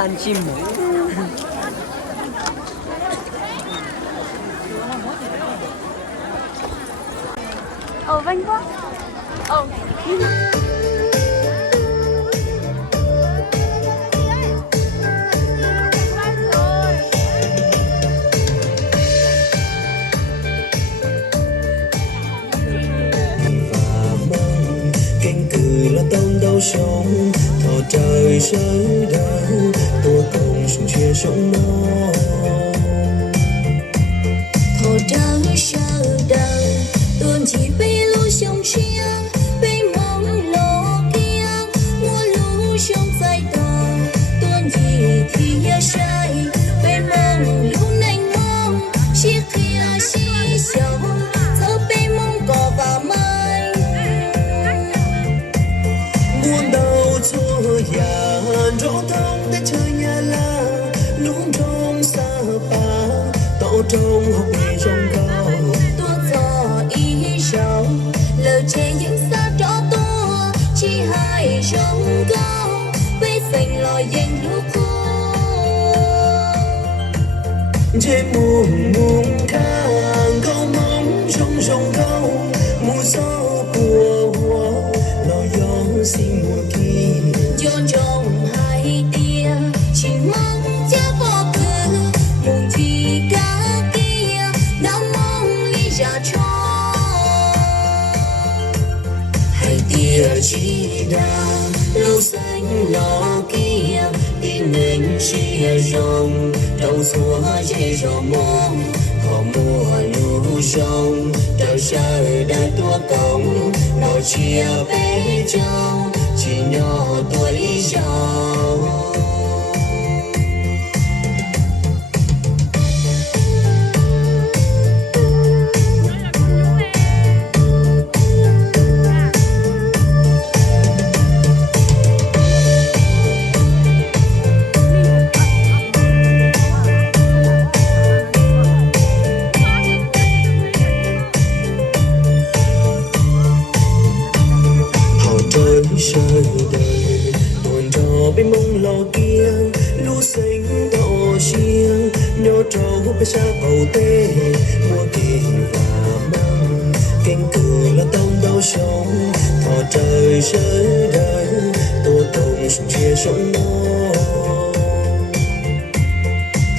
đàn chim. Vanh quá. Cánh cừ là tông đau sống thọ trời rơi đau tua công sung chia sống nó thọ trời rơi đau tuôn chỉ bay lũ sông chia bay mong lo kia mua lũ sông dài tàu tuôn gì thì sai bay mong lũ nành mong chia kia xí sầu thơ bay mong cỏ và mai muôn đau chua già rõ thông để chơi nhà la lúng trong xa ba tổ trong học nghề trong cao tua gió ý sầu lời chê những xa rõ tua chỉ hai trong cao với xanh lòi danh lúc chế muôn muôn khang câu mong trong trong câu mùa gió của hoa lo gió xin mùa kia chôn trong hai tia chỉ mong cha bỏ cờ mùng chi cá kia đã mong ly ra cho hai tia chỉ đà lâu xanh lo kia đi nên chia rồng đầu xua dây rò mong có mùa lũ sông trời trời đã tua công nó chia bé châu chỉ nhỏ tuổi giàu trời đời tuần trò bên mông lò kia lũ xanh tổ chiêng nhớ trâu bên xa bầu tê mùa kỳ và măng cánh cừ là tông đau sống thọ trời rơi đời tô tông sung chia sống nó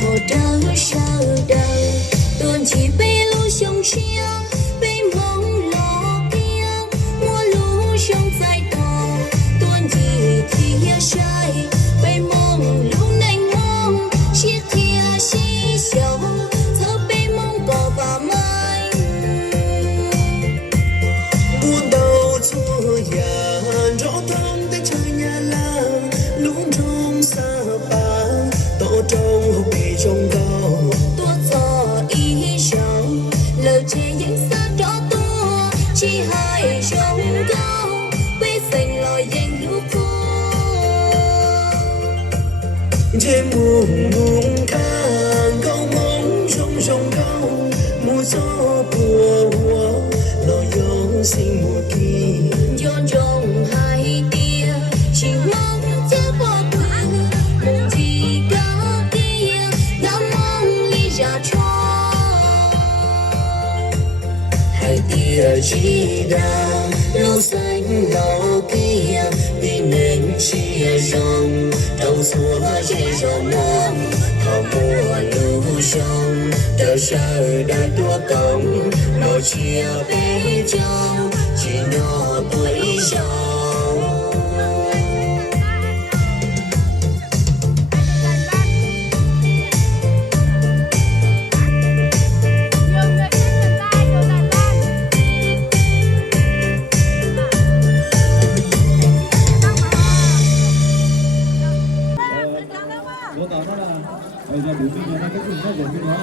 thọ trời rơi đời tuần chỉ bay lũ sông chia bay mong lo kia mua lũ sông dài tàu tuần gì thì sai bay mong lũ nành mong chiếc kia xí sầu thơ bay mong cỏ và mai buồn đau chua già rõ thông để chơi nhà la lúng trong xa ba tổ trong học nghề trong cao tua gió ý sầu lời chê những xa rõ tua chỉ hai trong cao với xanh lòi danh lúc chế muôn muôn khang câu mong trong trong câu mùa gió của hoa lo gió xin mùa kia chôn trong hai tia chỉ mong cha bỏ cờ mùng chi cá kia đã mong ly ra cho hai tia chỉ đà lâu xanh lo kia đi nên chia rồng đầu xua dây rò mong có mùa lũ sông trời trời đã tua công nó chia bé châu chỉ nhỏ tuổi giàu Bố tao nói là bây giờ buổi sinh nhật nó cái gì nó buổi sinh nhật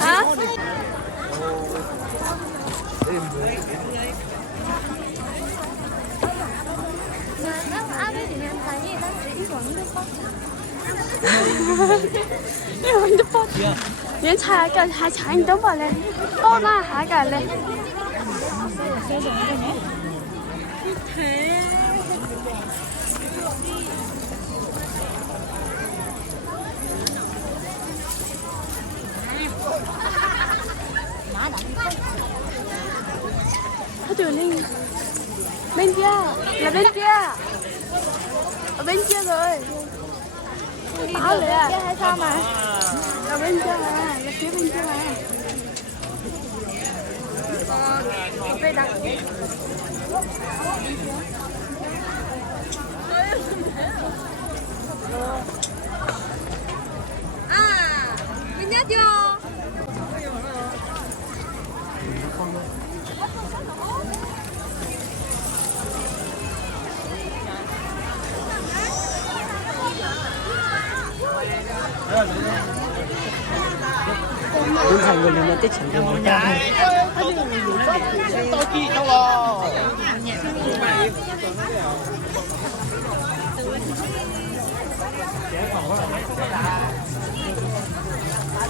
Hả?连踩个还踩你都不嘞，多那还个嘞。Có đường đi bên kia, là bên kia, ở bên kia rồi. Báo rồi à? Hay sao mà? Ở bên kia mà, là phía bên kia mà. Đây đặt. À, mình nhớ chưa? Đúng thành người nó tích thành người ta.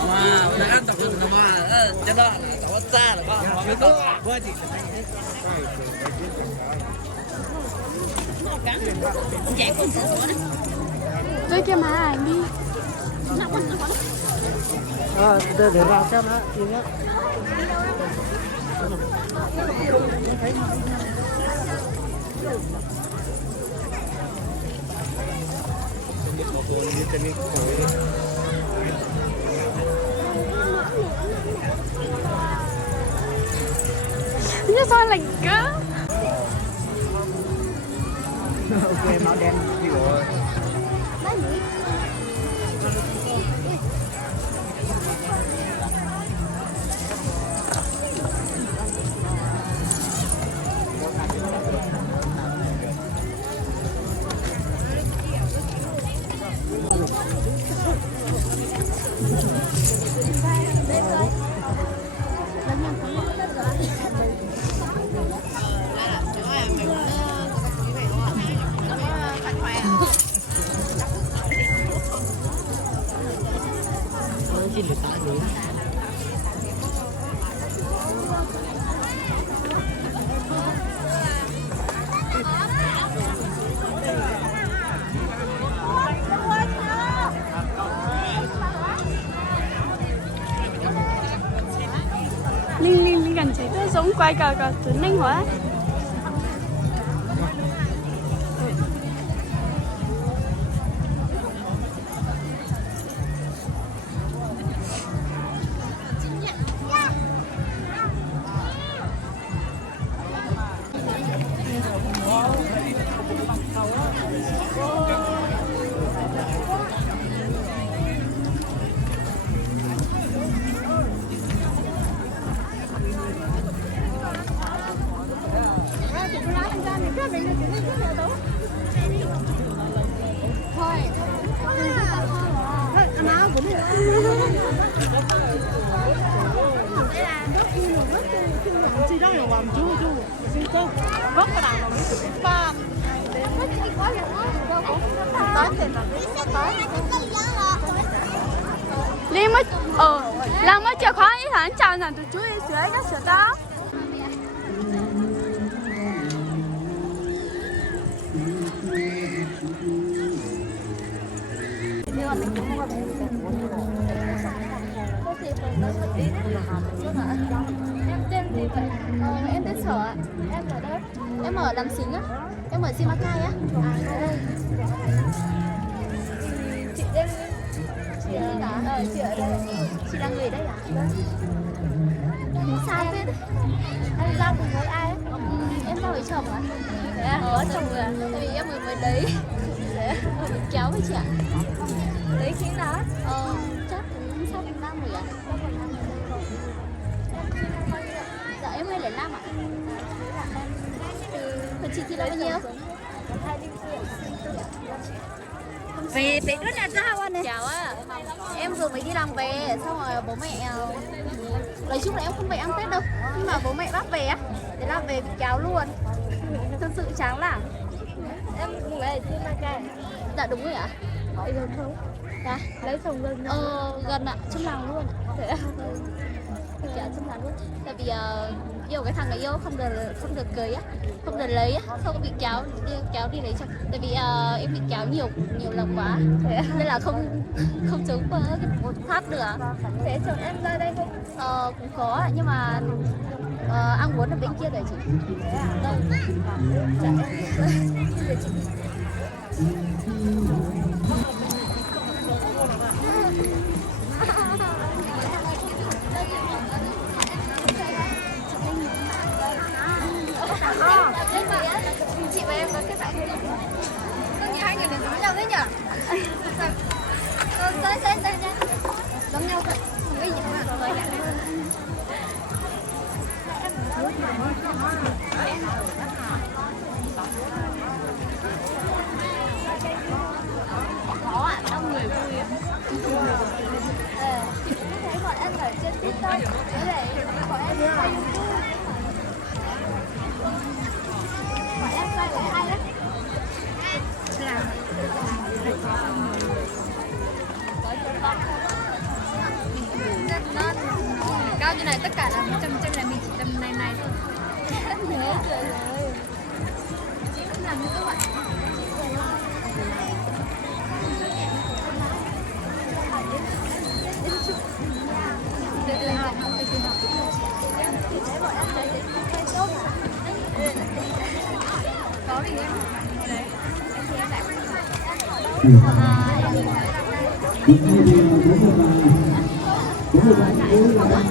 Wow, udah kan takut nama, coba takut sah, pak, mau itu, gua sih. Tôi kia mà anh đi. Để vào xem á, thì nhá. Như sao lạnh cơ? Ok, màu đen kiểu chỉ được tại nữa. Linh gần thấy nó giống quay cả tuấn Ninh hóa. Linh mới làm mới chìa khóa ý hẳn chào nàng tụi chú đi sửa cái sửa đó. Em tên gì vậy? Em tên Sở ạ. Em ở đâu? Em ở Đàm Xính á. Em ở Simacai á. Chị đây. Chị ở đây. Chị là người đây à? Sao thế? Em ra cùng với ai? Em ra với chồng ạ. Thế à? Có chồng rồi à? Tại vì em mới đấy. Mình kéo với chị ạ. Đấy khi nào? Chắc cũng sắp 5 rồi ạ. Dạ em 205 ạ. Còn chị thì là bao nhiêu? Về đứa nào sao anh này? Chào á. Em vừa mới đi làm về, xong rồi bố mẹ nói chung là em không phải ăn Tết đâu, nhưng mà bố mẹ bắt về á, thế là về bị cáo luôn. Thật sự chán lắm. Em về trên Lào Cai. Dạ đúng rồi ạ. Ở gần không? Dạ. Lấy chồng gần. Gần ạ, trong làng luôn ạ. Thế ạ. Dạ trong làng luôn. Tại vì yêu cái thằng này yêu không được cưới á, không được lấy á, không có bị kéo đi lấy chồng. Tại vì em bị kéo nhiều lần quá, nên là không chống một phát được. Thế chồng em ra đây không? Cũng có ạ, nhưng mà ăn uống ở bên kia rồi chị. Thế à? Đâu? Dạ em chị. Chị và em có kết bạn không? Có như hai người này giống nhau thế nhỉ? Đây nha. Giống nhau thật. Không có gì mà. Có ạ, đông người vui ạ. Thấy bọn em ở trên TikTok. Thế này, bọn em quay YouTube. Bọn em quay với ai đấy? Cao như này tất cả là 100 là mình chỉ tầm này thôi. Nhớ trời ơi. Chị cũng làm như các bạn. Có thì em đấy. Em thấy em lại. Bố một bạn